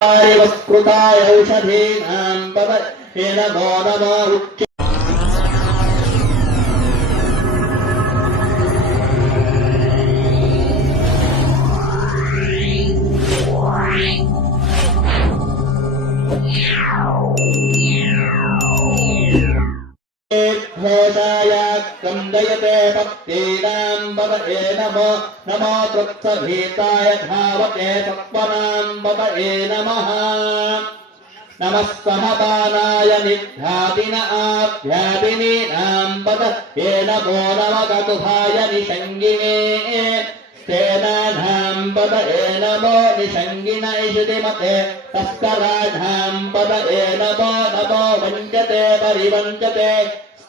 वस्कृताय औषधीनां पतये नमो नमः घोषाय क्रन्दयते भक्तीनां पतये नमो नमो तृप्तभीताय धावते सत्त्वनां पतये नमः नमः सहपानाय निध्यादिन आध्यादिनीनां पतये नमो नमः ककुभाय निषङ्गिने सेनानां पतये नमो निषङ्गिन इषितिमते तस्कराढां पतये नमो नमो वञ्चते परिवञ्चते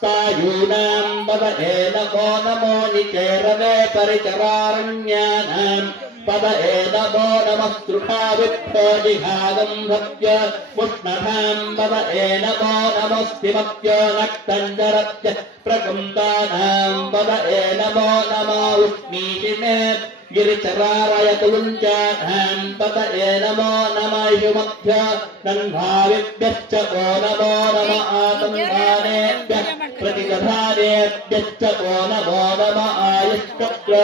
स्थायूनां पतये नमो नमो निचेरवे परिचरारण्यानां पतये नमो नमः स्त्रुषाविप्रो जिहागं भक्त्य मुष्णधां पतये नमो नमस्तिमत्यो नक्तञ्जरत्य प्रकुन्तानां पतये नमो नमो उष्मीषिने गिरिचरारयतुञ्चानां पतये नमो नमः इषुमध्य नन्भाविभ्यश्च वो नमो नमः आतङ्गानेभ्यः प्रतिदधानेभ्यश्च वो नमो नमः आयुष्चक्र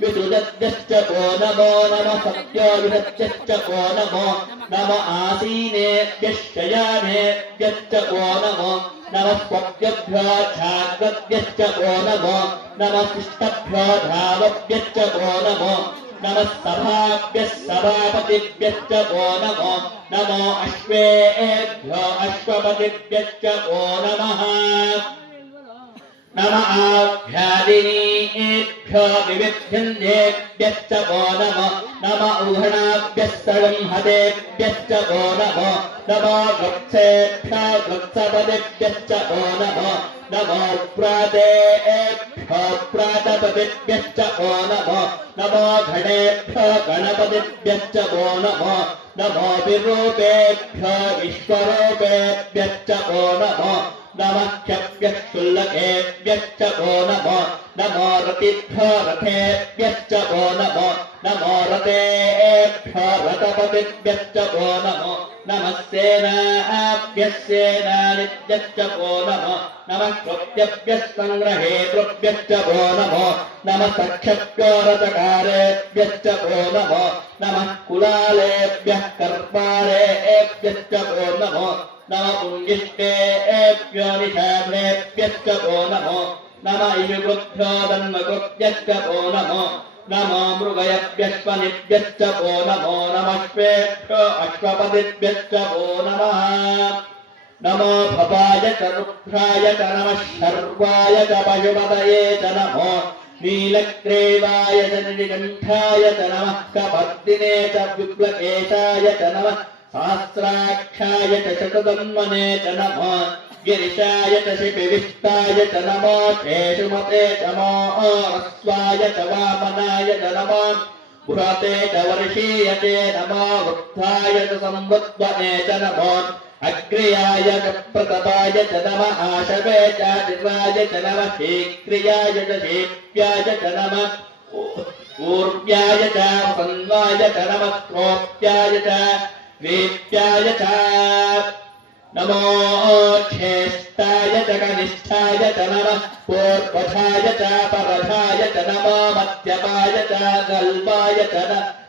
विसृजद्भ्यश्च वो नमो नमः सत्योविषद्भ्यश्च वो नमो नमः आसीनेभ्यश्च शयानेभ्यश्च वो नमो नमः स्वभ्यभ्यो छाग्रभ्यश्च वो नमो नमः शिष्टभ्यो धावभ्यश्च वो नमो नमः सभाभ्यः सभापतिभ्यश्च वो नमो नमो अश्वेभ्यो अश्वपतिभ्यश्च वो नमः नमः आभ्यादिनीभ्यो विविध्यन्येभ्यश्च वो नमः नमः उघणाभ्यः संहतेभ्यश्च वो नमः नमो वृक्षेभ्यो वृक्षपतिभ्यश्च वो नमः नमो प्रातेभ्यो प्रातपतिभ्यश्च वो नमः नमो गणेभ्यो गणपतिभ्यश्च वो नमः नमो विरूपेभ्यो विश्वरूपेभ्यश्च वो नमः नमः क्षभ्यः शुल्लकेभ्यश्च वो नमो नमो रतिभ्यो रथेभ्यश्च वो नमो नमो रतेभ्यो रथपतिभ्यश्च वो नमो नमः सेनाभ्यः सेनानिभ्यश्च वो नमो नमः कृत्यभ्यः सङ्ग्रहेतृभ्यश्च वो नमो नमः सख्यभ्यो रथकारेभ्यश्च वो नमो नमः कुलालेभ्यः कर्पारेभ्यश्च वो नमो नमः पुण्यिष्टेभ्यो निशाम्नेभ्यश्च वो नमो नमः इषुगुभ्यो तन्मगुभ्यश्च वो नमो नमो मृगयभ्यश्वनिभ्यश्च वो नमो नमश्वेभ्यो अश्वपतिभ्यश्च वो नमः नमो भवाय च रुद्राय च नमः शर्वाय च पशुपतये च नमो नीलग्रीवाय च नीलकण्ठाय च नमः कपर्दिने च विप्लकेशाय च नमः सहस्राक्षाय च शतधन्वने च नमो गिरिशाय च शिपिविष्टाय च नमो शेषुमते च अश्वाय च वामनाय च नमो पुरते च वर्षीयते नमो वृद्धाय च संवत्वने च नमो अग्र्याय च प्रतपाय च नमः आशवे च दिवाय च नमः शीघ्रियाय च शीप्याय च नमः ऊर्व्याय च वसन्वाय च नमः क्रोप्याय च वेप्याय च नमो क्षेष्टाय च कनिष्ठाय च नमः पूर्वधाय च परधाय च नमो मध्यमाय च गल्पाय च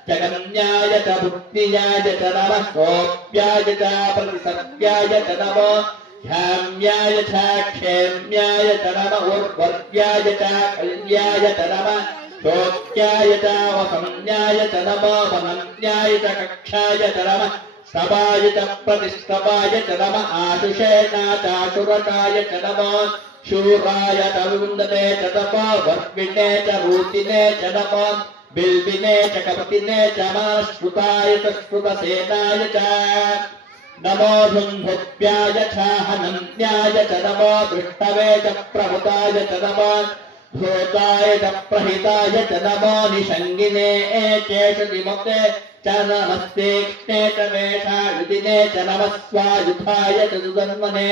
जगन्याय च भुक्तियाय च नमः सोप्याय च प्रतिसर्प्याय च नमो ध्याम्याय च क्षेम्याय च नमः उर्वर्याय च कल्याय च नमः शोक्याय च वसन्याय च नमो वनन्याय च कक्षाय च नमः स्तवाय च प्रतिस्तवाय च नमः आशुषेणाचाशुरकाय च नमो शूराय च विवन्दते च नमो वर्विणे च रूतिने च नमो बिल्बिने च कपतिने च श्रुताय च श्रुतसेनाय च नमो धुन्धुभ्याय च हनन्याय च नमो दृष्टवे च प्रभुताय च नमो धूताय च प्रहिताय च नमो निषङ्गिने चेषदिमते च नमस्ते कृष्णे च वेषायुधिने च नमः स्वायुधाय च सुधन्वने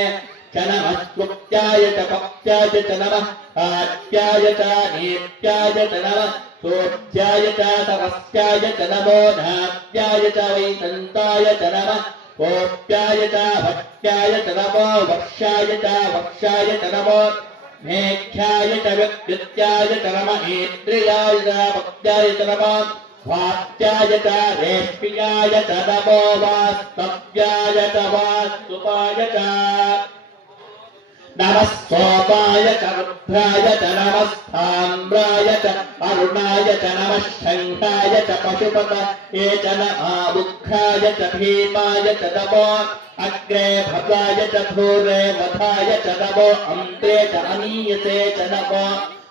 च नमः स्वप्त्याय च पक्त्याय च नमः आत्याय च नेत्याय च नमः सोऽध्याय च तपस्याय च नमो नात्याय च वैसन्ताय च नमः कोऽप्याय च भक्त्याय च नमो वर्षाय च वक्षाय च नमो मेघ्याय च विद्युत्याय च नमः इन्द्रियाय च भक्त्याय च नमः वात्याय च रेष्म्याय च नमो वास्तव्याय च वास्तुपाय च नमः सोमाय च रुद्राय च नमः स्थाम्राय च अरुणाय च नमः शङ्खाय च पशुपतये च नमः मुखाय च भीमाय च नमो अग्रे भद्राय च धूरे वधाय च नमो अन्ते च अनीयसे च नमो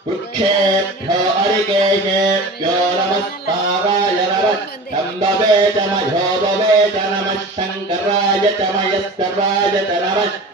वृक्षेभ्यो अरिकेशेभ्यो नमस्तावाय नमः शम्भवे च मयोभवे च नमः शङ्कराय च मयस्कराय च नमः